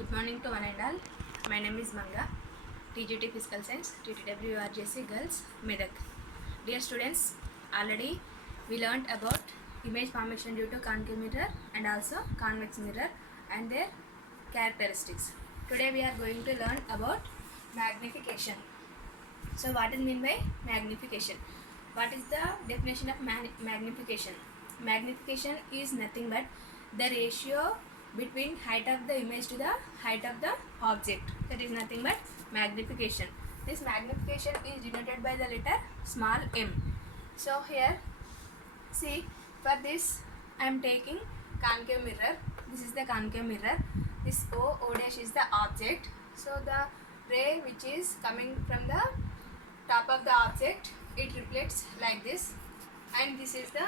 Good morning to one and all. My name is Manga, TGT Physical Science, TTW RJC Girls, Medak. Dear students, already we learnt about image formation due to concave mirror and also convex mirror and their characteristics. Today we are going to learn about magnification. So what is mean by magnification? What is the definition of magnification? Magnification is nothing but the ratio between height of the image to the height of the object. That is nothing but magnification. This magnification is denoted by the letter small m. So here, see, for this I am taking concave mirror. This is the concave mirror. This O dash is the object. So the ray which is coming from the top of the object, it reflects like this, and this is the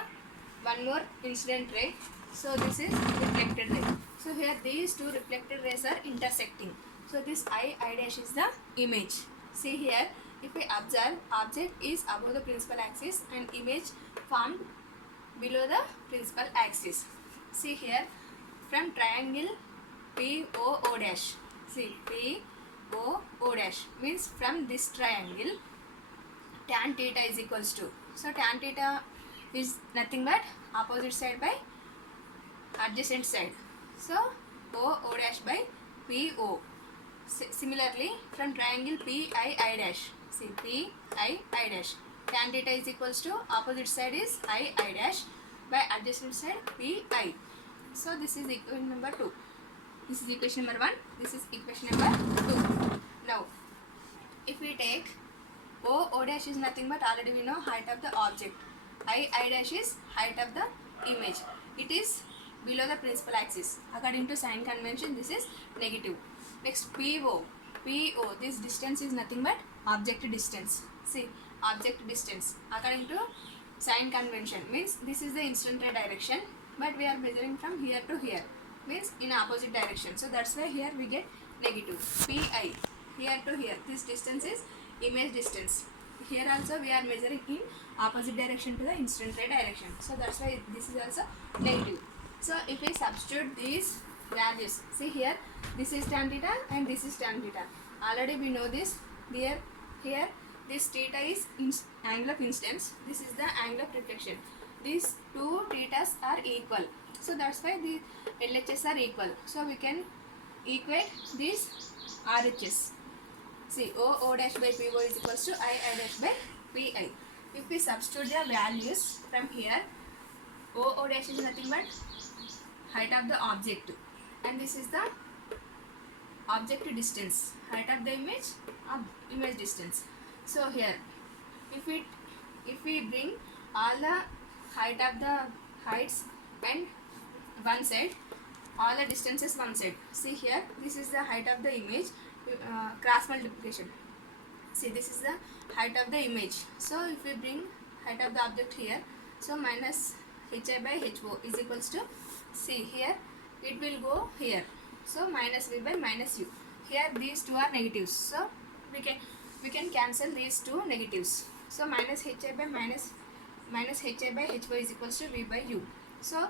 one more incident ray. So this is reflected ray. So here these two reflected rays are intersecting. So this I dash is the image. See here, if we observe, object is above the principal axis and image formed below the principal axis. See here, from triangle POO dash. See, POO dash means from this triangle tan theta is equals to. So tan theta is nothing but opposite side by adjacent side. So OO dash by PO. Similarly, from triangle PII dash. See, PII dash. Tan theta is equals to opposite side is II dash by adjacent side PI. So this is equation number 2. This is equation number 1. This is equation number 2. Now, if we take O dash is nothing but already we know height of the object. I dash is height of the image. It is below the principal axis. According to sign convention, this is negative. Next, PO. This distance is nothing but object distance. See, object distance. According to sign convention means this is the incident ray direction, but we are measuring from here to here. Means in opposite direction. So that's why here we get negative. PI. Here to here. This distance is image distance. Here also we are measuring in opposite direction to the incident ray direction. So that's why this is also negative. So if we substitute these values, see here, this is tan theta and this is tan theta. Already we know this. Here this theta is angle of incidence. This is the angle of reflection. These two thetas are equal. So that's why the LHS are equal. So we can equate these RHS. See, O dash by PO is equals to I dash by PI. If we substitute the values from here, O dash is nothing but height of the object, and this is the object distance, height of the image distance. So here, if we bring all the height of the heights and one side, all the distances one side. See here, this is the height of the image. Cross multiplication. See, this is the height of the image. So if we bring height of the object here, so minus hi by ho is equals to, see here, it will go here. So minus v by minus u. Here these two are negatives. So we can cancel these two negatives. So minus hi by minus hi by ho is equals to v by u. So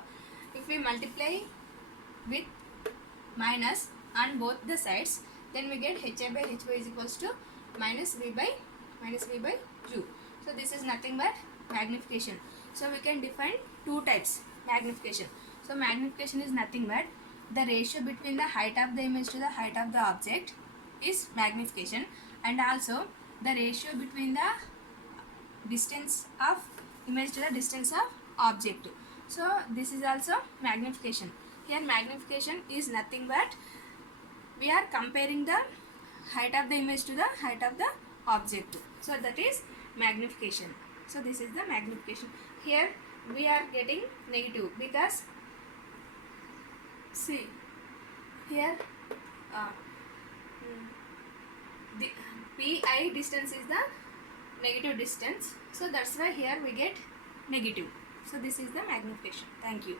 if we multiply with minus on both the sides, then we get hi by ho is equals to minus v by u. So this is nothing but magnification. So we can define two types magnification. So magnification is nothing but the ratio between the height of the image to the height of the object is magnification, and also the ratio between the distance of image to the distance of object. So this is also magnification. Here magnification is nothing but we are comparing the height of the image to the height of the object. So that is magnification. So this is the magnification. Here we are getting negative because see here the PI distance is the negative distance. So that's why here we get negative. So this is the magnification. Thank you.